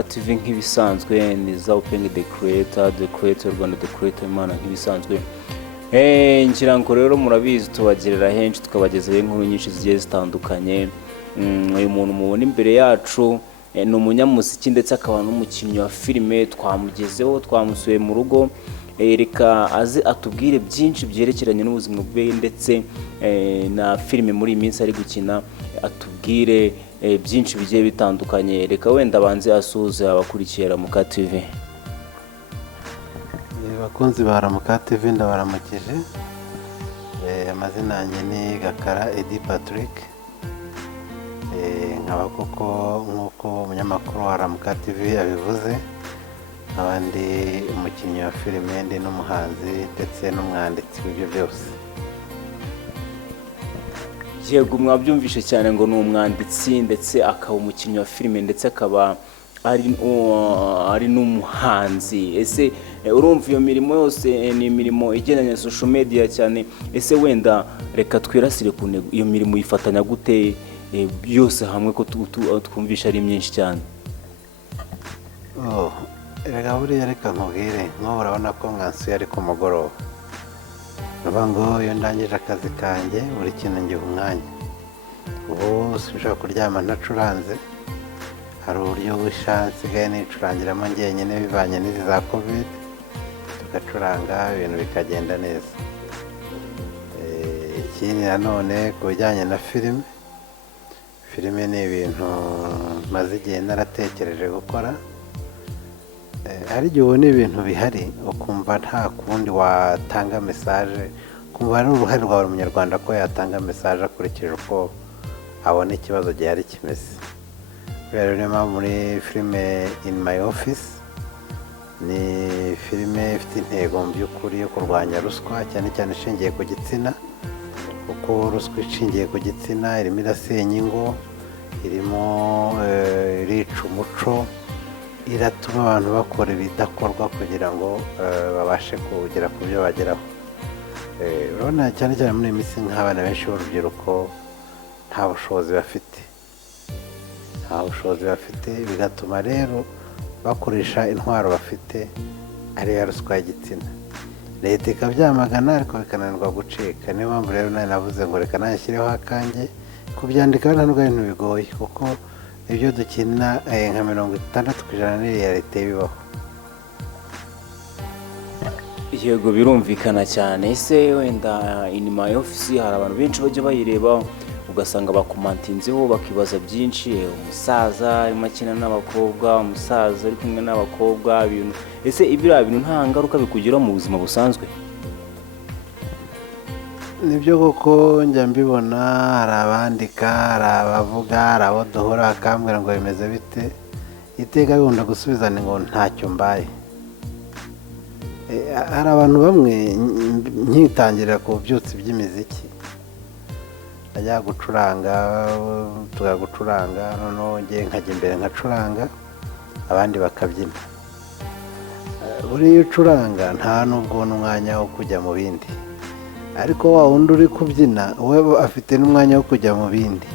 RAMUKA TV nk'ibisanzwe ni za Open the creator Rwanda the creator Impano nk'ibisanzwe. Ngira ngo rero murabizi tubagerera henshi tukabagezaho inkuru nyinshi zigiye zitandukanye. Uyu muntu mubona imbere yacu ni umunyamuziki ndetse akaba n'umukinnyi wa filime. Twamugezeho twamusuye mu rugo, reka aze atubwire byinshi byerekeranye n'ubuzima bwe ndetse na filime muri iyi minsi ari gukina. Atubwire byinshi bigiye bitandukanye. Reka wenda banze asuhuze abakurikiye RAMUKA TV. Bakunzi ba RAMUKA TV ndabaramukije. Amazina yanjye ni Gakara Edi Patrick. Nkaba koko nk'uko umunyamakuru wa RAMUKA TV abivuze, abandi umukinnyi wa filime ndi n'umuhanzi ndetse n'umwanditsi w'ibyo byose. Yego mwabyumvishe cyane ngo ni umwanditsi ndetse akaba umukinnyi wa filime ndetse akaba ari n'umuhanzi. Ese urumva iyo mirimo yose ni imirimo igendanye na social media cyane. Ese wenda reka twirasire ku ntego, iyo mirimo yifatanya gute yose hamwe ko twumvisha ari myinshi cyane? Reka buriya reka nkubwire, nk'ubu urabona ko mwansuye ari ku mugoroba. Nuvuga ngo iyo ndangije akazi kanjye buri kintu ngiha umwanya. Ubu sinshobora kuryama ntacuranze. Hari uburyo busha nsigaye nicurangiramo njyenyine bivanye n'izi za covid, tugacuranga ibintu bikagenda neza. Ikindi nanone ku bijyanye na filime ni ibintu maze igihe naratekereje gukora. Hari igihe ubona ibintu bihari ukumva nta kundi watanga message, kumva ari uruhare rwa buri munyarwanda ko yatanga message akurikije uko abona ikibazo gihari kimeze. Rero niyo mpamvu muri filime In My Office, ni filime ifite intego mu by'ukuri yo kurwanya ruswa cyane cyane ishingiye ku gitsina, kuko ruswa ishingiye ku gitsina irimo irasenya ingo, irimo irica umuco, iratuma abantu bakora ibidakorwa kugira ngo babashe kugera ku byo bageraho. Urabona cyane cyane muri iyi minsi nk'abana benshi b'urubyiruko nta bushobozi bafite, bigatuma rero bakoresha intwaro bafite ariyo ruswa y'igitsina. Leta ikabyamagana ariko bikananirwa gucika. Niyo mpamvu rero navuze ngo reka nashyireho akanjye kubyandika. Nta nubwo ari ibintu bigoye kuko ibyo dukina nka 60% ni realite bibaho. Yego birumvikana cyane. Ese wenda In My Office hari abantu benshi bajya bayireba ugasanga bakomantinzeho bakibaza byinshi, umusaza arimo akina n'abakobwa, umusaza ari kumwe n'abakobwa, ibintu. Ese ibiriya bintu nta ngaruka bikugira mu buzima busanzwe? Nibyo koko njya mbibona, hari abandika, hari abavuga, hari abo duhura bakambwira ngo bimeze bite, iteka bikunda gusubiza ngo ntacyo mbaye. Hari abantu bamwe nkitangirira ku byutsi by'imiziki, ajya gucuranga tugagucuranga, noneho ngiye nkajya imbere nkacuranga abandi bakabyina. Buriya ucuranga nta nubwo ubona umwanya wo kujya mu bindi, ariko wa wundi uri kubyina we afite n'umwanya wo kujya mu bindi.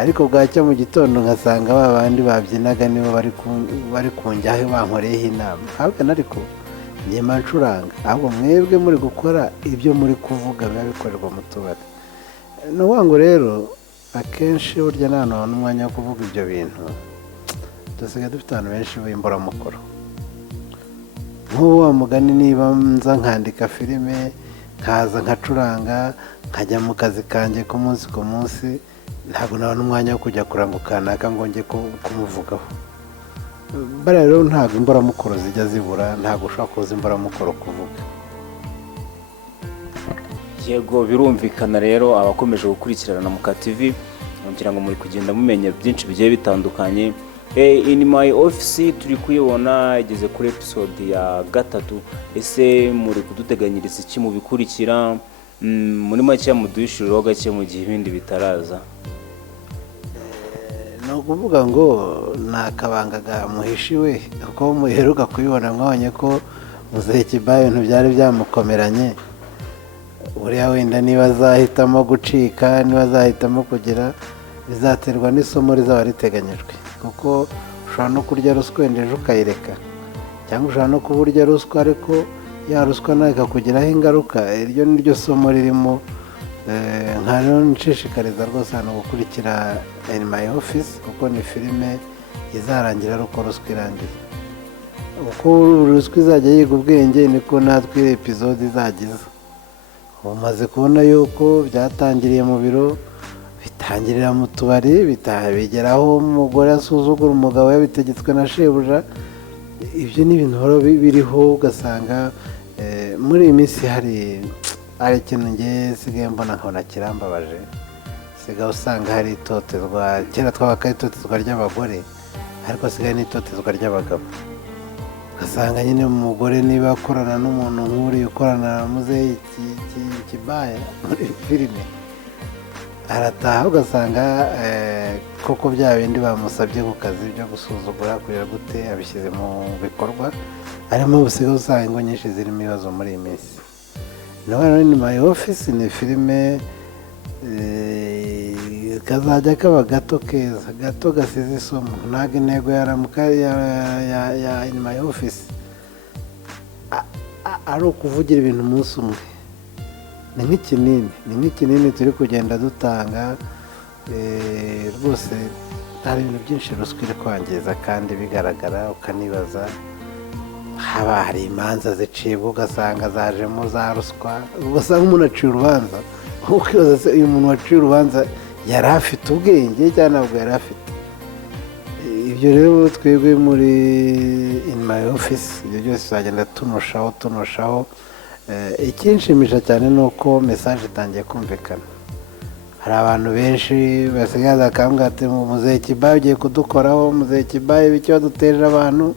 Ariko bwacya mu gitondo nkasanga ba bandi babyinaga nibo bari kunjyaho bankoreyeho inama. Ahubwo ariko njye ncuranga, ahubwo mwebwe muri gukora ibyo muri kuvuga biba bikorerwa mu tubari. Ni ngo rero akenshi burya nta n'umwanya wo kuvuga ibyo bintu. Dusigaye dufite abantu benshi b'imburamukoro. Nk'ubu wa mugani, niba nza nkandika filime nkaza nkacuranga nkajya mu kazi kanjye ku munsi, ntabwo nabona umwanya wo kujya kuranga kanaka ngo njye kumuvugaho. Bariya rero ntabwo imburamukoro zijya zibura, ntabwo ushobora kuza imburamukoro kuvuga. Yego birumvikana rero abakomeje gukurikirana RAMUKA TV ngira ngo muri kugenda mumenya byinshi bigiye bitandukanye. In My Office turi kuyibona igeze kuri episode ya 3. Ese muri kuduteganyiriza iki mu bikurikira? Muri make mudushiriraho gake mu gihe ibindi bitaraza. Ni ukuvuga ngo nakabangaga muhishiwe, kuko muheruka kuyibona mwabonye ko muzehe kibaya ibintu byari byamukomeranye. Buriya wenda niba azahitamo gucika, niba azahitamo kugira, bizaterwa n'isomo rizaba riteganyijwe, kuko ushobora no kurya ruswa wenda ejo ukayireka, cyangwa ushobora no kuba urya ruswa ariko ya ruswa nayo ikakugiraho ingaruka. Iryo ni ryo somo ririmo. Nka rero nshishikariza rwose hano gukurikira In My Office, kuko ni filime izarangira ari uko ruswa irangiye. Uko ruswa izajya yiga ubwenge niko natwe episode izagiza. Umaze kubona yuko byatangiriye mu biro, bitangirira mu tubari, bigeraho umugore asuzugura umugabo yabitegetswe na shebuja. Ibyo ni ibintu biriho, ugasanga muri iyi minsi hari ikintu ngiye sigaye mbona nkabona kirambabaje. Sigaye usanga hari itotezwa, kera twabaga ari itotezwa ry'abagore, ariko sigaye ni itotezwa ry'abagabo. Ugasanga nyine umugore niba akorana n'umuntu nk'uriya ukorana na muzehe kibaya muri filime, arataha ugasanga koko bya bindi bamusabye ku kazi byo gusuzugura kugira gute abishyize mu bikorwa. Harimo ubusigaye usanga ingo nyinshi zirimo ibibazo muri iyi minsi. nawe In My Office ni filime kazajya kaba gato keza, gato gasize isomo. Ntabwo intego ya RAMUKA ya In My Office ari ukuvugira ibintu umunsi umwe. Ni nk'ikinini turi kugenda dutanga. Rwose hari ibintu byinshi ruswa iri kwangiza kandi bigaragara, ukanibaza. Haba hari imanza zicibwa ugasanga zajemo za ruswa, ugasanga umuntu aciye urubanza, ukibaza se uyu muntu waciye urubanza yari afite ubwenge cyangwa ntabwo yari afite. Ibyo rero twebwe muri In My Office ibyo byose tuzagenda tunoshaho. Ikinshimisha cyane ni uko mesaje itangiye kumvikana. Hari abantu benshi basigaye bakambwira ati muzehe kibaya ugiye kudukoraho, muzehe kibaya ibiki waduteje abantu.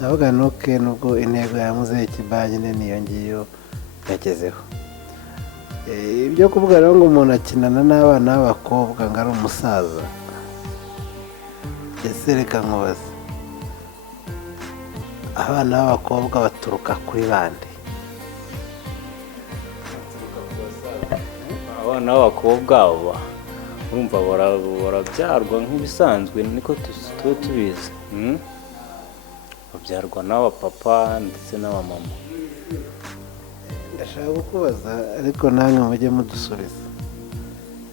Ndavuga nuke nubwo intego ya muzehe kibaya nyine niyo ngiyo yagezeho. Ibyo kuvuga rero ngo umuntu akinana n'abana b'abakobwa ngo ari umusaza, ese reka nkubaze, abana b'abakobwa baturuka kuri bande? Abana b'abakobwa urumva barabyarwa nk'ibisanzwe, niko tuba tubizi. Babyarwa n'abapapa ndetse n'abamama. Ndashaka kukubaza ariko namwe mujye mudusubiza.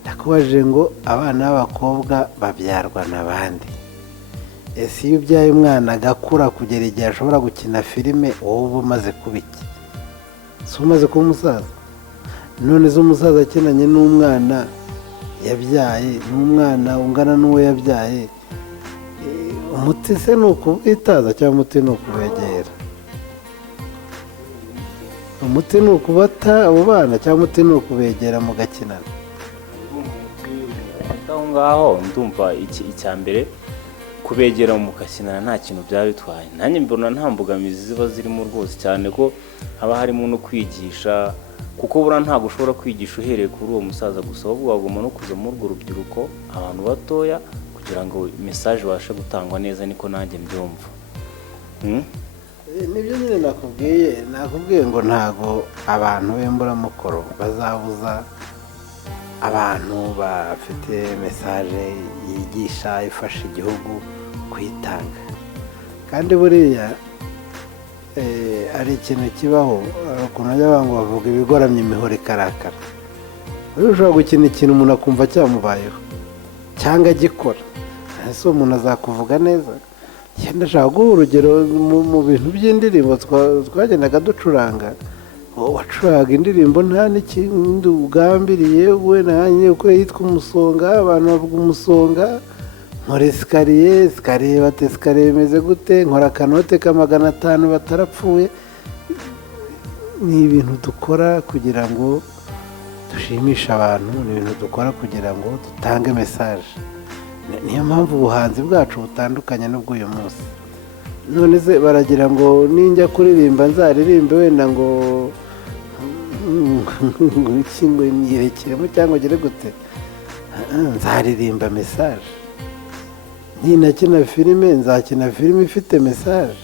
Ndakubajije ngo abana b'abakobwa babyarwa n'abandi. Ese iyo ubyaye umwana agakura kugera igihe ashobora gukina filime, wowe uba umaze kuba iki? Si umaze kuba umusaza? None zo umusaza akinanye n'umwana yabyaye, n'umwana ungana n'uwo yabyaye, umuti se ni ukubwitaza cyangwa umuti ni ukubegera? Umuti ni ukubata abo bana cyangwa umuti ni ukubegera mugakinana? Aho ngaho ndumva icya mbere kubegera mugakinana nta kintu byaba bitwaye. Nanjye mbona nta mbogamizi ziba zirimo rwose, cyane ko haba harimo no kwigisha, kuko buriya ntabwo ushobora kwigisha uhereye kuri uwo musaza gusa, ahubwo wagomba no kuza muri urwo rubyiruko, abantu batoya, kugira ngo mesaje ibashe gutangwa neza. Niko nanjye mbyumva. Nibyo nyine nakubwiye ngo ntago abantu b'imburamukoro bazabuza abantu bafite mesaje yigisha ifasha igihugu kuyitanga. Kandi buriya ari ikintu kibaho, ukuntu abantu bavuga ibigoramye imihoro ikarakara. Ushobora gukina ikintu umuntu akumva cyamubayeho cyangwa agikora, ese umuntu azakuvuga neza? Ndashaka guha urugero mu bintu by'indirimbo twagendaga ducuranga. Wacuraga indirimbo nta n'ikindi ugambiriye, we nanjye uko yitwa umusonga, abantu bavuga umusonga. Nkora esikariye bate esikariye bimeze gute, nkora akanote ka 500 batarapfuye. Ni ibintu dukora kugira ngo dushimishe abantu, ni ibintu dukora kugira ngo dutange mesaje. Niyo mpamvu ubuhanzi bwacu butandukanye n'ubw'uyu munsi. None se baragira ngo ninjya kuririmba nzaririmbe wenda ngo ngo niyerekiremo cyangwa ugire gute? Nzaririmba mesaje. Ninakina filime nzakina filime ifite mesaje.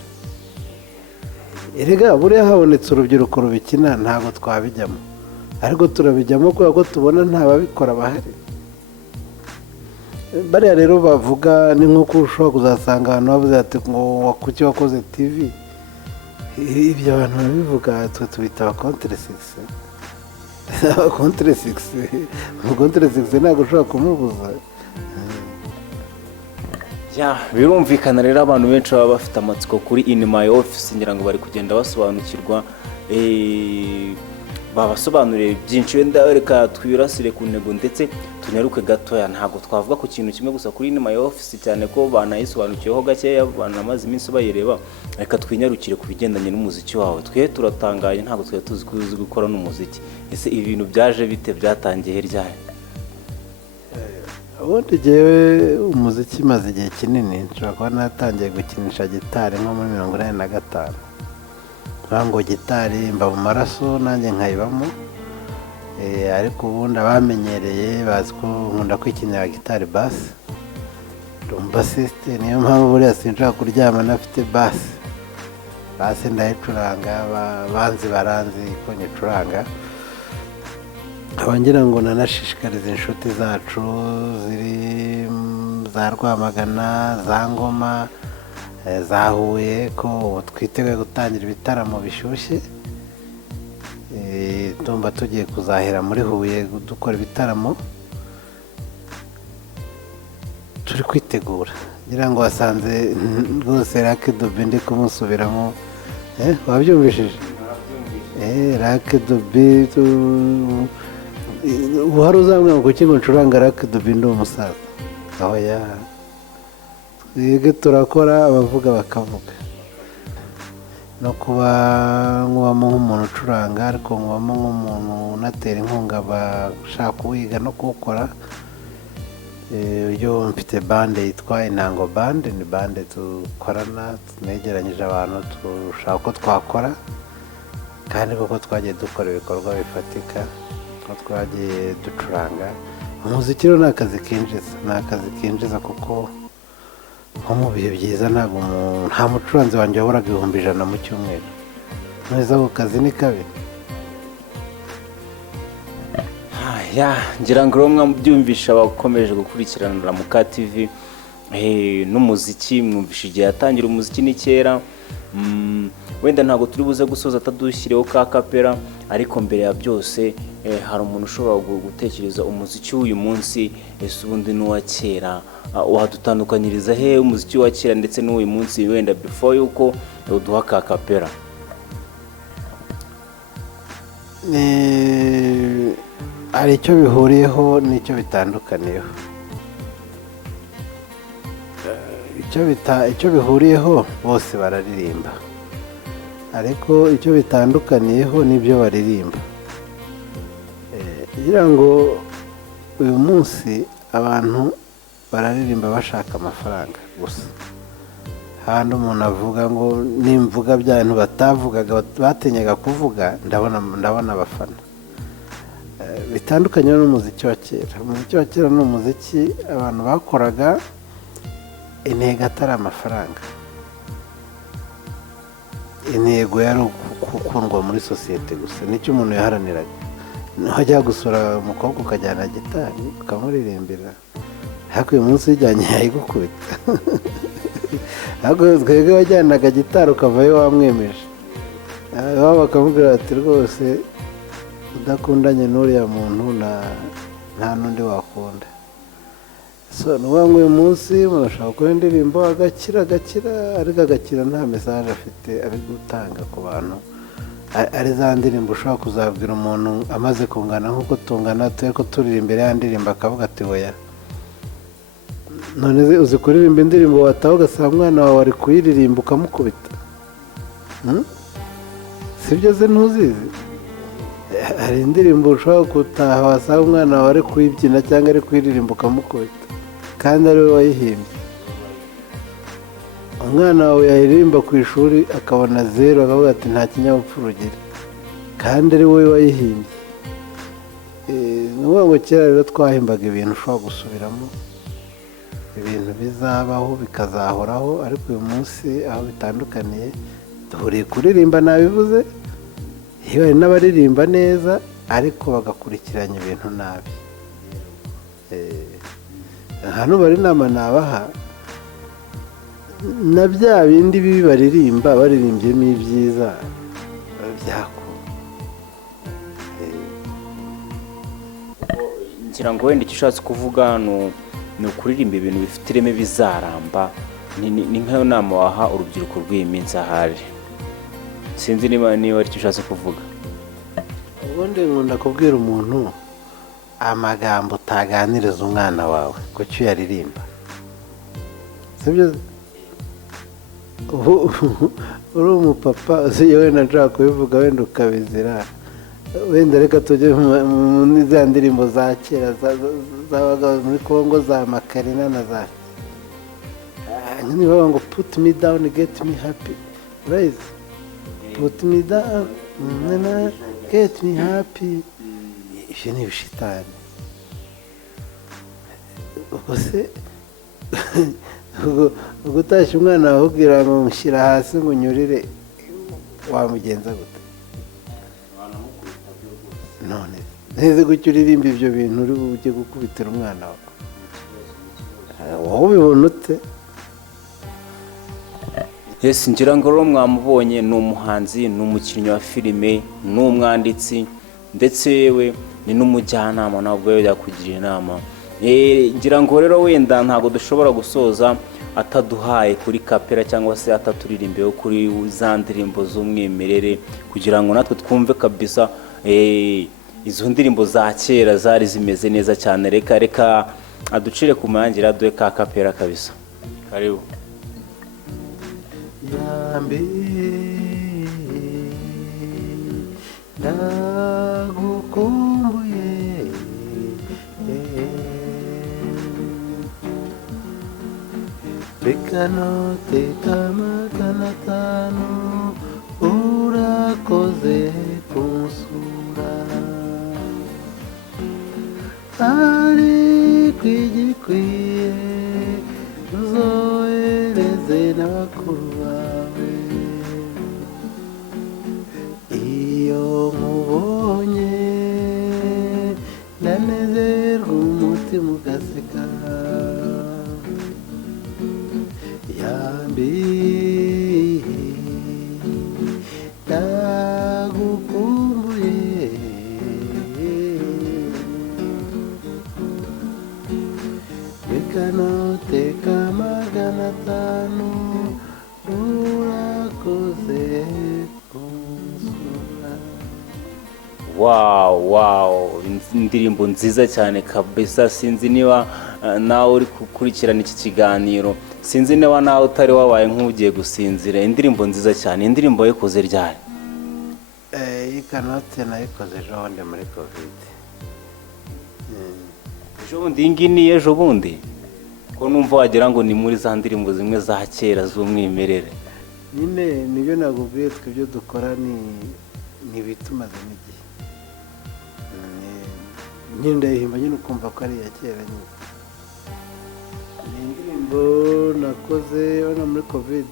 Erega buriya habonetse urubyiruko rubikina ntabwo twabijyamo, ariko turabijyamo kubera ko tubona nta babikora bahari. bariya rero bavuga ni nk'uko ushobora kuzasanga ahantu bavuze ati ngo kuki wakoze TV, ibyo abantu babivuga twe tubita abakonteresigisi. Umukonteresigisi ntabwo ushobora kumubuza. Birumvikana rero abantu benshi baba bafite amatsiko kuri in my office, ngira ngo bari kugenda basobanukirwa, babasobanuriye byinshi. Wenda reka twirasire ku ntego ndetse tunyaruke gatoya. Ntabwo twavuga ku kintu kimwe gusa kuri in my office cyane ko banayisobanukiyeho gakeya, banamaze iminsi bayireba. Reka twinyarukire ku bigendanye n'umuziki wawe. Twe turatangaye, ntabwo twe tuzi gukora n'umuziki. Ese ibi bintu byaje bite, byatangiye ryari? Ubundi jyewe umuziki maze igihe kinini, nshobora kuba natangiye gukinisha gitari nko muri 1985. Ngo gitari mba mu maraso nanjye nkayibamo, ariko ubundi abamenyereye bazi ko nkunda kwikinira gitari bass, bassiste. Niyo mpamvu buriya sinshaka kuryama nafite bass ndayicuranga, banzi baranzi ko nyicuranga. Abangira ngo nanashishikariza inshuti zacu ziri za Rwamagana, za Ngoma, za Huye ko twiteguye gutangira ibitaramo bishyushye. Tumba tugiye kuzahera muri Huye dukora ibitaramo, turi kwitegura. Ngira ngo wasanze rwose Rake Dobe ndi kumusubiramo, wabyumvishije? Rake Dobe uhari uzambwira ngo kuki ngo ncuranga Rake Dobe ndi umusaza? Aho twebwe turakora, abavuga bakavuga. No kuba nkubamo nk'umuntu ucuranga, ariko nkubamo nk'umuntu unatera inkunga bashaka kuwiga no kuwukora. Iyo mfite bande yitwa Intango Bande, ni bande dukorana, tunegeranyije abantu dushaka ko twakora, kandi koko twagiye dukora ibikorwa bifatika, ko twagiye ducuranga. Umuziki rero ni akazi kinjiza, kuko nko mu bihe byiza nta mucuranzi wanjye waboraga 100 mu cyumweru. Neza ako kazi ni kabi. Ngira ngo mwabyumvisha abakomeje gukurikirana RAMUKA TV n'umuziki. Mwumvisha igihe yatangira umuziki ni kera. Wenda ntabwo turi buze gusoza atadushyireho ka kapera, ariko mbere ya byose hari umuntu ushobora gutekereza umuziki w'uyu munsi ese ubundi n'uwa kera, wadutandukanyiriza he umuziki wa kera ndetse n'uyu munsi, wenda before yuko uduha ka kapera? Hari icyo bihuriyeho n'icyo bitandukaniyeho. Icyo bihuriyeho bose bararirimba, ariko icyo bitandukaniyeho n'ibyo baririmba. Kugira ngo uyu munsi abantu bararirimba bashaka amafaranga gusa. Handi umuntu avuga ngo nimvuga bya bintu batavugaga, batinyaga kuvuga, ndabona abafana. Bitandukanye n'umuziki wa kera. Umuziki wa kera ni umuziki abantu bakoraga intego atari amafaranga. Intego yari gukundwa muri sosiyete gusa, nicyo umuntu yaharaniraga. Wajya gusura umukobwa ukajyana gitari ukamuririmbira, ariko uyu munsi ujyanye yayigukubita. Ariko twebwe wajyanaga gitari ukavayo wamwemeje, baba bakamubwira ati rwose udakundanye n'uriya muntu nta n'undi wakunda. So ni ukuvuga ngo uyu munsi umuntu ashobora gukora indirimbo agakira, ariko agakira nta mesaje afite ari gutanga ku bantu. Ari za ndirimbo ushobora kuzabwira umuntu amaze kungana nk'uko tungana, turi ko turi imbere ya ndirimbo akavuga ati oya, none uzi kuririmba indirimbo wataha ugasanga umwana wawe ari kuyiririmba ukamukubita? Sibyo se ntuzizi? Hari indirimbo ushobora gutaha wasanga umwana wawe ari kuyibyina cyangwa ari kuyiririmba ukamukubita, kandi ari we wayihimbye. Umwana wawe yayiririmba ku ishuri akabona 0, akavuga ati nta kinyabupfura ugira, kandi ari wowe wayihimbye. Ni ukuvuga ngo kera rero twahimbaga ibintu ushobora gusubiramo, ibintu bizabaho bikazahoraho, ariko uyu munsi aho bitandukaniye duhuriye kuririmba. Nabivuze, iyo hari n'abaririmba neza ariko bagakurikiranya ibintu nabi. hano bari inama nabaha na bya bindi bibi baririmba baririmbyemo ibyiza byakunda. ngira ngo wenda icyo ushatse kuvuga ni ukuririmba ibintu bifite ireme bizaramba. Ni nk'ayo nama waha urubyiruko rw'iyi minsi ahari. Sinzi niba aricyo ushatse kuvuga. ubundi nkunda kubwira umuntu amagambo utaganiriza umwana wawe kuki uyaririmba, sibyo? uri umupapa usiye wenda nshaka kubivuga wenda ukabizira, wenda reka tujye muri za ndirimbo za kera zabaga muri Kongo za Makarina na za niba ngo put me down get me happy, right? Put me down get me happy. Ibyo ni ibishitani. ubwo se gutashya umwana wawe ubwira ngo mushyira hasi ngo unyurire, wamugenza gute? none neze gutyo uririmba ibyo bintu uri bujye gukubitira umwana wawe, wowe ubibona ute? Yes, ngira ngo rero mwamubonye ni umuhanzi, ni umukinnyi wa filime, ni umwanditsi, ndetse yewe ni n'umujyanama, ntabwo yakugira inama. Ngira ngo rero wenda ntabwo dushobora gusoza ataduhaye kuri kapera cyangwa se ataturirimbeho kuri za ndirimbo z'umwimerere, kugira ngo natwe twumve kabisa izo ndirimbo za kera zari zimeze neza cyane. Reka aducire ku mangira aduhe ka kapera kabisa. Karibu. Yambe ndagukumbuye reka noteka magana atanu urakoze kunsura ariko igikwiye uzohereze n'abakuru bawe. Iyo nkubonye ndanezerwa umutima ugaseka. Yambi ndagukumbuye reka noteka magana atanu urakoze kunsura. Wow, indirimbo nziza cyane kabisa. Sinzi niba nawe uri gukurikirana iki kiganiro, sinzi niba nawe utari wabaye nk'ugiye gusinzira. Indirimbo nziza cyane. Indirimbo yakoze ryari? Ikanote nayikoze ejo bundi muri covid. Ejo bundi? Iyi ngiyi ni ejo bundi? Ko numva wagira ngo ni muri za ndirimbo zimwe za kera z'umwimerere. Nyine nibyo nakubwiye, twe ibyo dukora ni ibitumazemo igihe. Nyine ndayihimba nyine ukumva ko ari iya kera nyine. Ni indirimbo nakoze hano muri covid,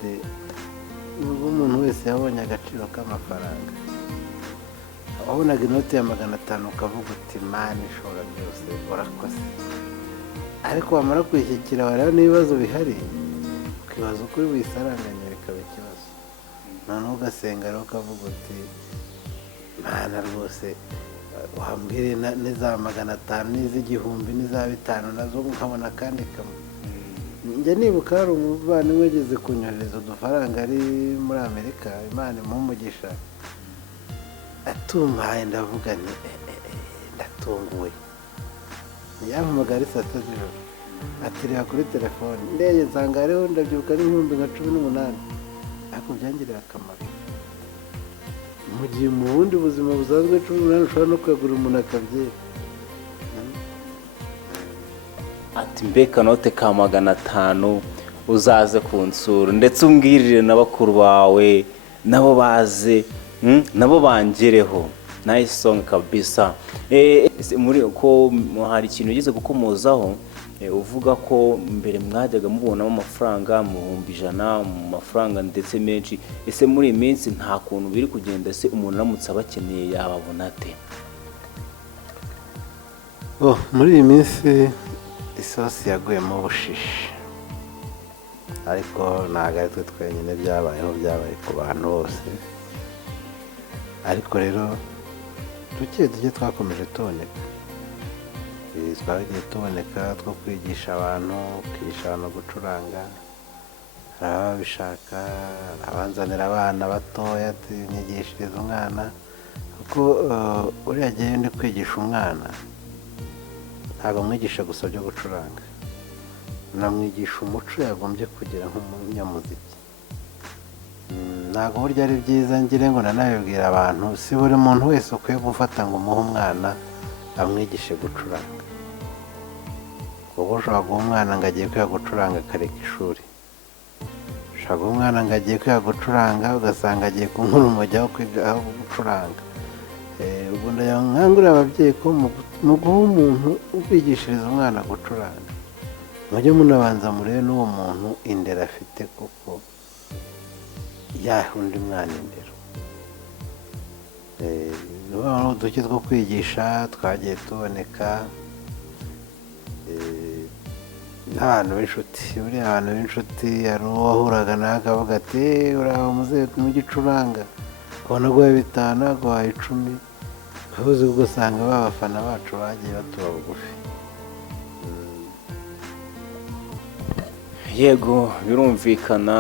nubwo umuntu wese yabonye agaciro k'amafaranga. Wabonaga inoti ya 500 ukavuga uti mani ishobora byose urakoze, ariko wamara kwishyikira wareba n'ibibazo bihari ukibaza uko wisaranganya bikaba ikibazo. noneho ugasenga rero ukavuga uti mana rwose wambwire n'iza 500 n'iz'igihumbi n'iza 500 nazo nkabona kandi kamwe. njya nibuka hari umuvandimwe wageze kunyohereza udufaranga ari muri Amerika, Imana imuhe atumpaye, ndavuga nti ndatunguwe. yampamagara saa 6 z'ijoro ati reba kuri telefone, ndeye nsanga hariho ndabyibuka n'ibihumbi nka 18, ariko byangirira akamaro. mu gihe mu bundi buzima busanzwe 18 ushobora no kwegura umuntu akabyera. Ati mbeka note ka 500 uzaze kunsura, ndetse umbwirire na bakuru bawe nabo baze, nabo bangereho. Nice song kabisa. Muri ko hari ikintu ugeze gukomozaho, uvuga ko mbere mwajyaga mubonamo amafaranga mu 100 mu mafaranga ndetse menshi. Ese muri iyi minsi nta kuntu biri kugenda? Se umuntu aramutse abakeneye yababona ate? muri iyi minsi isosi yaguyemo ubushishi, ariko ntabwo ari twe twenyine byabayeho, byabaye ku bantu bose. Ariko rero duke twakomeje tuboneka, twagiye tuboneka two kwigisha abantu, kwigisha abantu gucuranga. Hari ababishaka, abanzanira abana batoya ati nyigishiriza umwana, kuko uriya gihe ndi kwigisha umwana ntabwo mwigisha gusa byo gucuranga, namwigisha umuco yagombye kugira nk'umunyamuziki. Ntabwo burya ari byiza ngire ngo nanabibwira abantu, si buri muntu wese ukwiye gufata ngo umuhe umwana amwigishe gucuranga, kuko ushobora guha umwana ngo agiye kwiga gucuranga akareka ishuri, ushobora guha umwana ngo agiye kwiga gucuranga ugasanga agiye kunywa urumogi aho kwiga aho gucuranga. Ubwo nkangurira ababyeyi ko mu guha umuntu ubigishiriza umwana gucuranga, mujye munabanza murebe n'uwo muntu indero afite, kuko yaha undi mwana indero. Uduke two kwigisha twagiye tuboneka n'abantu b'inshuti. Buriya abantu b'inshuti hari uwo wahuraga nawe akavuga ati uriya muzehe ntugicuranga, ukabona aguhaye 5 aguhaye 10, ubuze ugasanga b'abafana bacu bagiye batuba bugufi. Yego, birumvikana.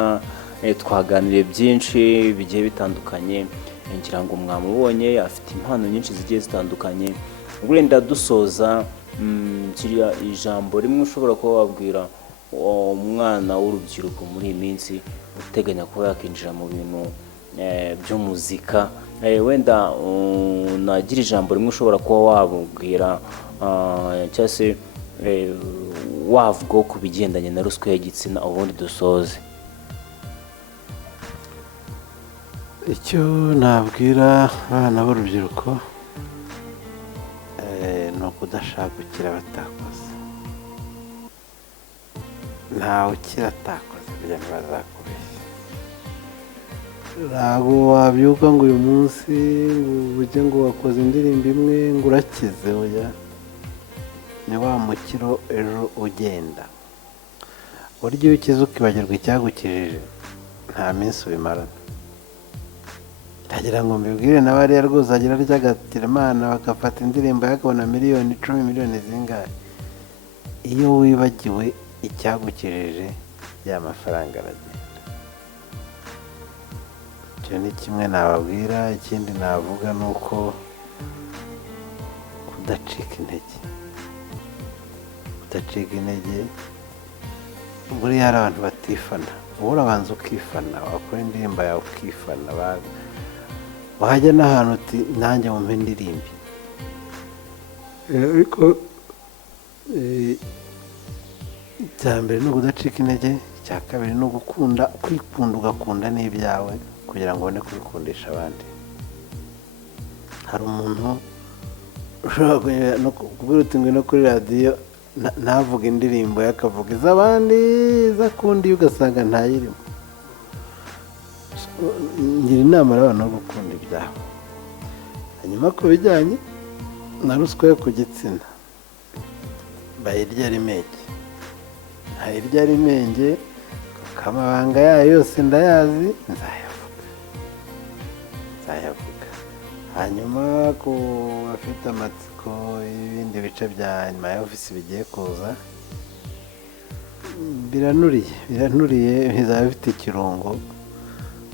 Twaganiriye byinshi bigiye bitandukanye, ngira ngo mwamubonye afite impano nyinshi zigiye zitandukanye. Wenda dusoza, kiriya ijambo rimwe ushobora kuba wabwira umwana w'urubyiruko muri iyi minsi uteganya kuba yakinjira mu bintu by'umuzika, wenda nagira ijambo rimwe ushobora kuba wabubwira, cyangwa se wavuga ku bigendanye na ruswa y'igitsina, ubundi dusoze. Icyo nabwira abana b'urubyiruko ni ukudashakukira batakoze. Ntawe ukira atakoze, burya ntibazakubeshya. Ntabwo wabyuka ngo uyu munsi ujye ngo wakoze indirimbo imwe ngo urakize, oya, ni wa mukiro ejo ugenda. Burya iyo ukize ukibagirwa icyagukijije nta minsi ubimarana. Ndagira ngo mbibwire na bariya rwose agira ry'agatira Imana bagafata indirimbo yakabona miliyoni 10, miliyoni zingahe. Iyo wibagiwe icyagukijije ya mafaranga aragenda. Icyo ni kimwe nababwira. Ikindi navuga ni uko kudacika intege. Kudacika intege, buriya hari abantu batifana. Wowe urabanza ukifana, wakora indirimbo yawe ukifana, wajya n'ahantu uti nanjye mumpe indirimbi. Ariko icya mbere ni ukudacika intege, icya kabiri ni ugukunda, kwikunda ugakunda n'ibyawe kugira ngo ubone kubikundisha abandi. Hari umuntu ushobora kubwira uti ngwino kuri radiyo ntavuga indirimbo yakavuga iz'abandi, izakundi ugasanga ntayirimo. Ngira inama abantu yo gukunda ibyabo. Hanyuma ku bijyanye na ruswa yo ku gitsina, bayirya ari menge. Bayirya ari menge, kuko amabanga yayo yose ndayazi, nzayavuga. Hanyuma ku bafite amatsiko y'ibindi bice bya nyuma ya ofisi bigiye kuza, biranuriye bizaba bifite ikirungo,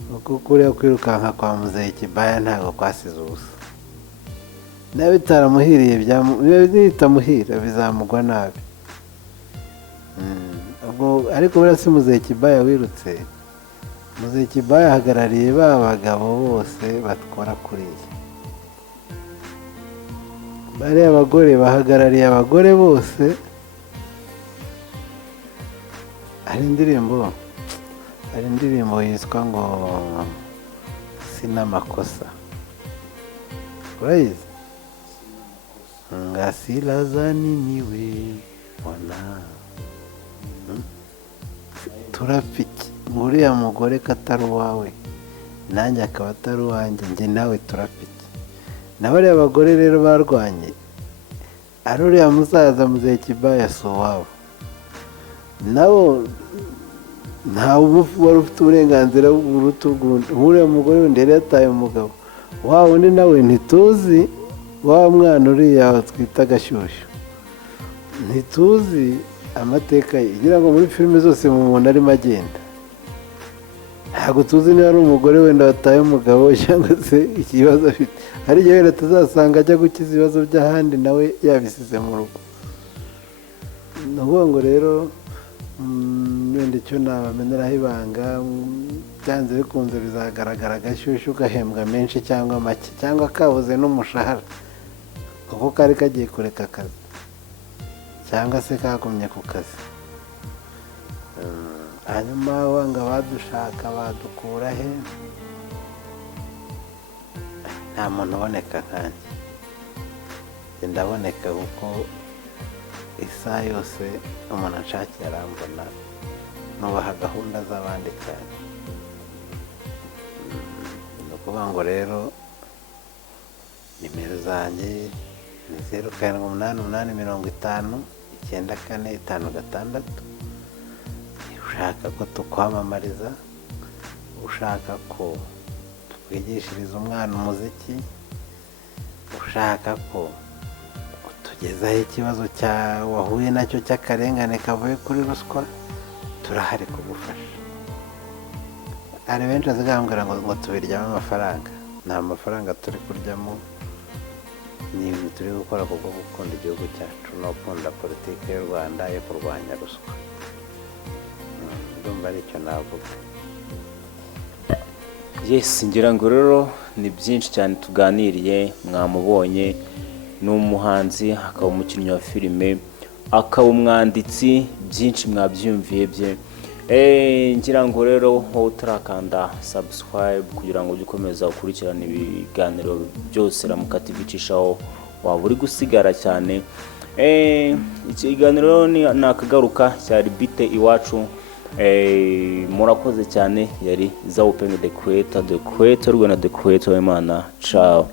kuko kuriya kwirukanka kwa muzehe kibaya ntabwo kwasize ubusa. Niba bitaramuhiriye bitamuhira bizamugwa nabi. Ariko buriya si muzehe kibaya wirutse. Muzehe kibaya ahagarariye ba bagabo bose batwara kuriya. Bariya abagore bahagarariye abagore bose. Hari indirimbo yitwa ngo sinamakosa, urayizi? Ngasilazani niwe wana turapiki, nguriya mugore katari uwawe nanjye akaba atari uwanjye, njye nawe turapiki. Na bariya abagore rero barwanye, ari uriya musaza muzehe kibaya si uwabo, nabo ntawe wari ufite uburenganzira buruta ubwundi. Nk'uriya mugore wenda yari yataye umugabo, wa wundi nawe ntituzi, wa mwana uriya twita Gashyushyu, ntituzi amateka ye. Ngira ngo muri filime zose mu muntu arimo agenda, ntabwo tuzi niba ari umugore wenda wataye umugabo cyangwa se ikibazo afite. Hari igihe wenda tuzasanga ajya gukiza ibibazo by'ahandi nawe yabisize mu rugo. Ni ukuvuga ngo rero wenda icyo nabameneraho ibanga, byanze bikunze bizagaragara Gashyushyu gahembwa menshi cyangwa make, cyangwa kabuze n'umushahara kuko kari kagiye kureka akazi cyangwa se kagumye ku kazi. Hanyuma wanga badushaka badukura he? Nta muntu uboneka nkanjye, ndaboneka kuko isaha yose umuntu anshakiye arambona, nubaha gahunda z'abandi cyane. Ni ukuvuga ngo rero nimero zanjye ni 0788509456. Ushaka ko tukwamamariza, ushaka ko twigishiriza umwana umuziki, ushaka ko utugezaho ikibazo wahuye nacyo cy'akarengane kavuye kuri ruswa, turahari kugufasha. Hari benshi bazigambwira ngo tubiryamo amafaranga. Nta mafaranga turi kuryamo, ni ibintu turi gukora kubwo gukunda igihugu cyacu no gukunda politiki y'u Rwanda yo kurwanya ruswa. Ndumva ari icyo navuga. Yes, ngira ngo rero ni byinshi cyane tuganiriye. Mwamubonye, ni umuhanzi, akaba umukinnyi wa filime, akaba umwanditsi, byinshi mwabyumviye bye. Ngira ngo rero wowe utarakanda subscribe kugira ngo ujye ukomeza gukurikirana ibiganiro byose Ramuka TV icishaho, waba uri gusigara cyane. Ikiganiro ni nakagaruka cyari bite iwacu. Murakoze cyane. Yari Zaupeng the creator, the creator Imana. Ciao.